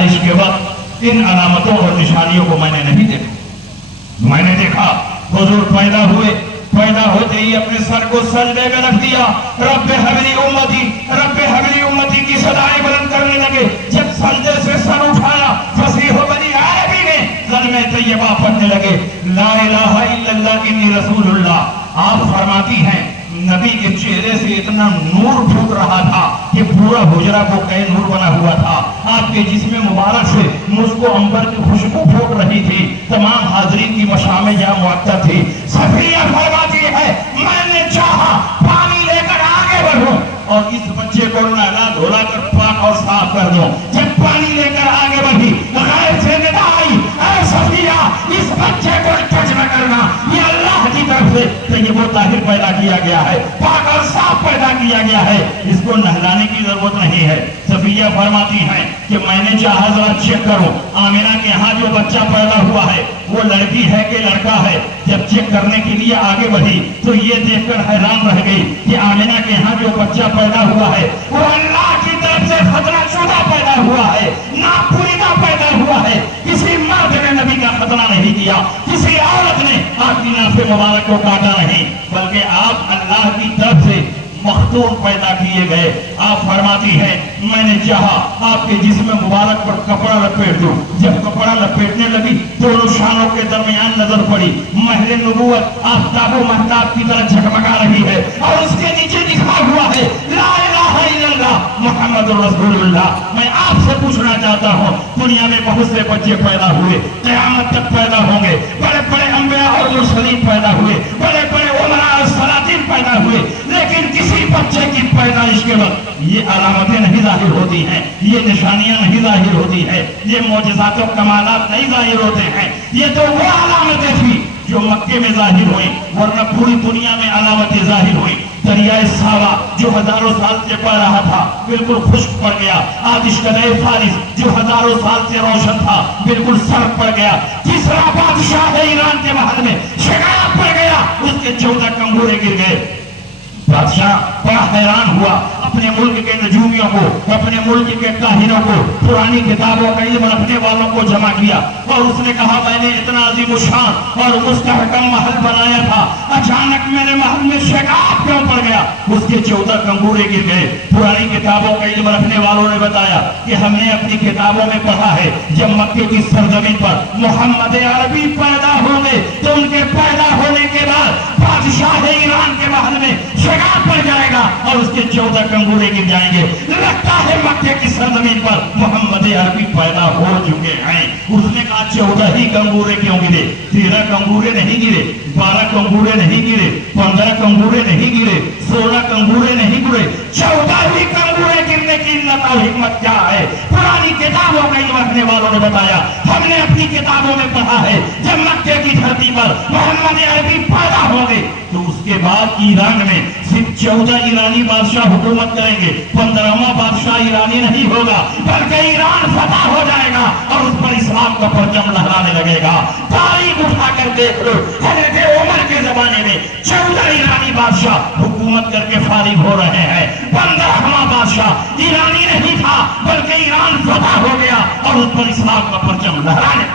पैदाइश के वक्त इन अलामतों और निशानियों को मैंने नहीं देखा। मैंने देखा हुजूर पैदा हुए, पैदा होते ही अपने सर को सजदे में रख दिया, रब्बे हबली उम्मती की सदाएं बुलंद करने लगे। जब सजदे से सर उठाया, फसीह बनी अरबी ने कलमे तैयबा पढ़ने लगे, ला इलाहा इल्लल्लाह इन्नी रसूलुल्लाह। आप फरमाती हैं नबी के चेहरे से इतना नूर फूट रहा था कि पूरा हुजरा को कई नूर बना हुआ था। आपके जिस्म मुबारक से मुझको अंबर की खुशबू फूट रही थी। तमाम हाजरीन की मशामें यहाँ मुअत्तर थी। सफिया फरमाती है मैंने चाहा पानी लेकर आगे बढ़ूं और इस बच्चे को नहला धोला कर पाक और साफ कर दूं। जब पानी लेकर आगे बढ़ी, गैर से निदा आई, ऐ सफिया इस बच्चे को टच न करना, ये अल्लाह की तरफ से तैयब ताहिर पैदा किया गया है, पाक और साफ पैदा किया गया है, इसको नहलाने की जरूरत नहीं है। सफिया फरमाती हैं कि मैंने चाहा जरा चेक करूं आमिना के यहाँ जो बच्चा पैदा हुआ है वो लड़की है कि लड़का है। जब चेक करने के लिए आगे बढ़ी तो ये देखकर हैरान रह गई कि आमिना के यहाँ जो बच्चा पैदा हुआ है वो अल्लाह की तरफ से खतना शुदा पैदा हुआ है, नापुरीदा पैदा हुआ है। किसी मर्द ने नबी का खतना नहीं किया, किसी औरत ने आपकी नाफे मुबारक को काटा नहीं, बल्कि आप अल्लाह की तरफ से मखतून पैदा किए गए। आप फरमाती हैं मैंने चाहा आपके जिस्म मुबारक पर कपड़ा लपेट दूं। जब कपड़ा लपेटने लगी दोनों शानों के दरमियान नजर पड़ी, महल नबूवत आफ्ताबो महताब की तरह झकमगा रही है और उसके नीचे लिखा हुआ है ला इलाहा इल्लल्लाह मुहम्मदुर रसूलुल्लाह। मैं आपसे पूछना चाहता हूँ दुनिया में बहुत से बच्चे पैदा हुए, क़यामत तक पैदा होंगे, बड़े बड़े अंबिया और मुरसलीन पैदा हुए, बड़े बड़े उमरा और सलातीन पैदा हुए, लेकिन किसी बच्चे की पैदाइश के वक्त ये अलामतें नहीं जाहिर होती हैं, ये निशानियां नहीं जाहिर होती हैं, ये मोजज़ात और कमालात नहीं जाहिर होते हैं। ये तो वो अलामतें थी जो मक्के में जाहिर हुई, वरना पूरी दुनिया में अलामतें जाहिर हुई। दरियाए सावा जो हजारों साल से बह रहा था बिल्कुल खुश्क पड़ गया। आतिशकदे फारिस जो हजारों साल से रोशन था बिल्कुल सर्द पड़ गया। तीसरा बादशाह ईरान के महल में शिकायत पड़ गया, उसके 14 कंगूरे गिर गए। बादशाह बड़ा हैरान हुआ, अपने मुल्क के नजूमियों को, अपने मुल्क के काहिनों को, पुरानी किताबों का इल्म रखने वालों को जमा किया और उसने कहा मैंने इतना अजीम शान और मुस्तहकम महल बनाया था, अचानक मेरे महल में शिकायत क्यों पड़ गया? उसके 14 कंगूरे गिर गए। पुरानी किताबों का इल्म रखने वालों ने बताया कि हमने अपनी किताबों में पढ़ा है जब मक्के की सरजमीन पर मोहम्मद अरबी पैदा होंगे तो उनके पैदा होने के बाद बादशाह ईरान के महल में शिकायत पड़ जाएगा और उसके 14 कंगूरे गिर जाएंगे। लगता है मक्के की सरजमीन पर मोहम्मद अरबी पैदा हो चुके हैं। उसने कहा 14 ही कंगूरे क्यों गिरे? 13 कंगूरे नहीं गिरे, 12 कंगूरे नहीं गिरे, 15 कंगूरे नहीं गिरे, 16 कंगूरे नहीं गिरे, 14 ही कंगूरे गिरने की इल्लत और हिकमत क्या है? पुरानी किताबों का इल्म रखने वालों ने बताया, हमने अपनी किताबों में पढ़ा है जब मक्के की धरती पर मोहम्मद अरबी पैदा होंगे तो उसके बाद ईरान में सिर्फ 14 ईरानी बादशाह हुकूमत करेंगे, 15वां बादशाह ईरानी नहीं होगा बल्कि ईरान फतह हो जाएगा और उस पर इस्लाम का परचम लहराने लगेगा। तारीख उठा कर देख लो, हजरत उमर के जमाने में 14 ईरानी बादशाह हुकूमत करके फारिग हो रहे हैं, 15वां बादशाह ईरानी नहीं था बल्कि ईरान फतह हो गया और उस पर इस्लाम का परचम लहराने